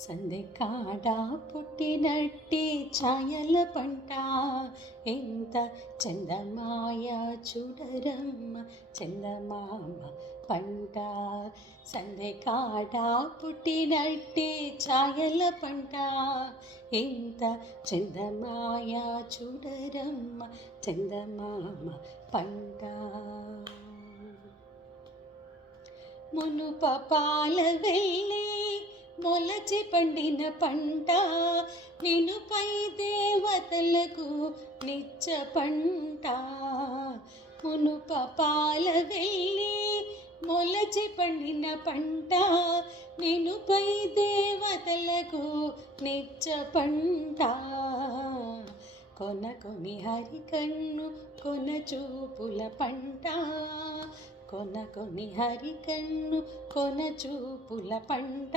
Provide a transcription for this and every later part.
సందెకాడ పుట్టినట్టి ఛాయల పంట ఎంత చందమాయ చూడరమ్మ చందమామ పంట. సందెకాడ పుట్టినట్టి ఛాయల పంట ఎంత చందమాయ చూడరమ్మ చందమామ పంట. మునుప పాల వెళ్ళి మొలచి పండిన పంట నినుపై దేవతలకు నిచ్చ పంట. మునుప పాల వెళ్ళి మొలచి పండిన పంట నినుపై దేవతలకు నిచ్చ పంట. కొనకొని హరికన్ను కొన చూపుల పంట కొనకొని హరికన్ను కొన చూపుల పంట.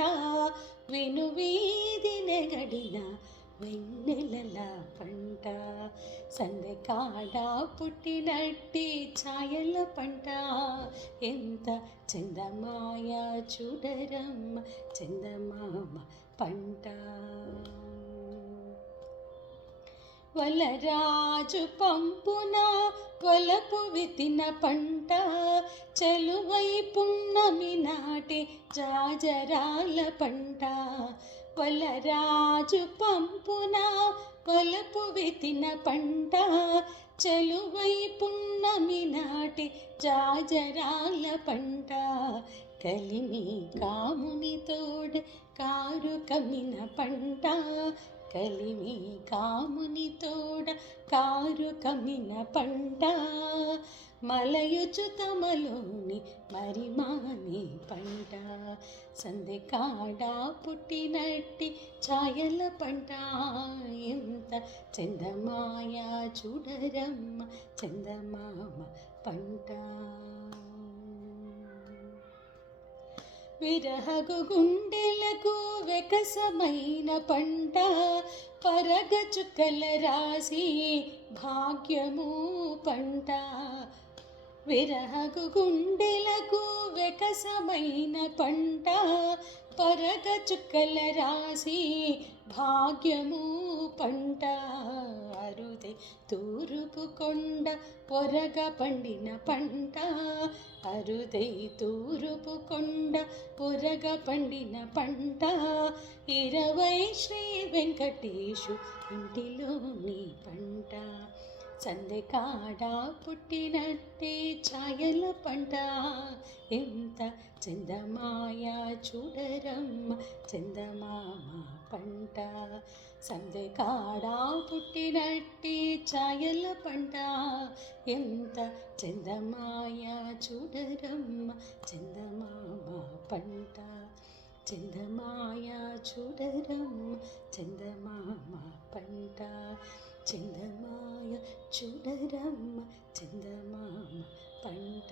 విను వీధి నెగడిన వెన్నెలల పంట. సందెకాడ పుట్టినట్టి ఛాయల పంట ఎంత చందమాయ చూడరమ్మ చందమామ పంట. వలరాజు పంపున వలపు వితిన పంట చెలువై పున్నమి నాటి జాజరాల పంట. వలరాజు పంపున వలపు వితిన పంట చెలువై పున్నమి నాటి జాజరాల పంట. కలిమి కాముని తోడ కారు కమిన పంట కలిమి కాముని తోడ కారు కమిన పంట. మలయుచు తమలోని మరిమాని పంట. సందెకాడ పుట్టినట్టి ఛాయల పంట ఎంత చందమాయ చూడరమ్మ చందమామ పంట. విరహగు గుండెలకు వెకసమైన పంట పరగ చుక్కల రాసి భాగ్యము పంట. విరహగు గుండెలకు వెకసమైన పంట పరగ చుక్కల రాసి భాగ్యము పంట. అరుదే తూరుపు కొండ పొరగ పండిన పంట అరుదై తూరుపు కొండ పొరగ పండిన పంట. 20 శ్రీ వెంకటేశు ఇంటిలోని పంట. సందెకాడ పుట్టినట్టే ఛాయల పంట ఎంత చందమాయ చూడరమ్మ చందమామ పంట. సందెకాడ పుట్టినట్టే ఛాయల పంట ఎంత చందమాయ చూడరమ్మ చందమామ పంట. చందమాయ చూడరమ్మ చందమామ పంట. చందమాయ చూడరమ్మ చందమామ పంట.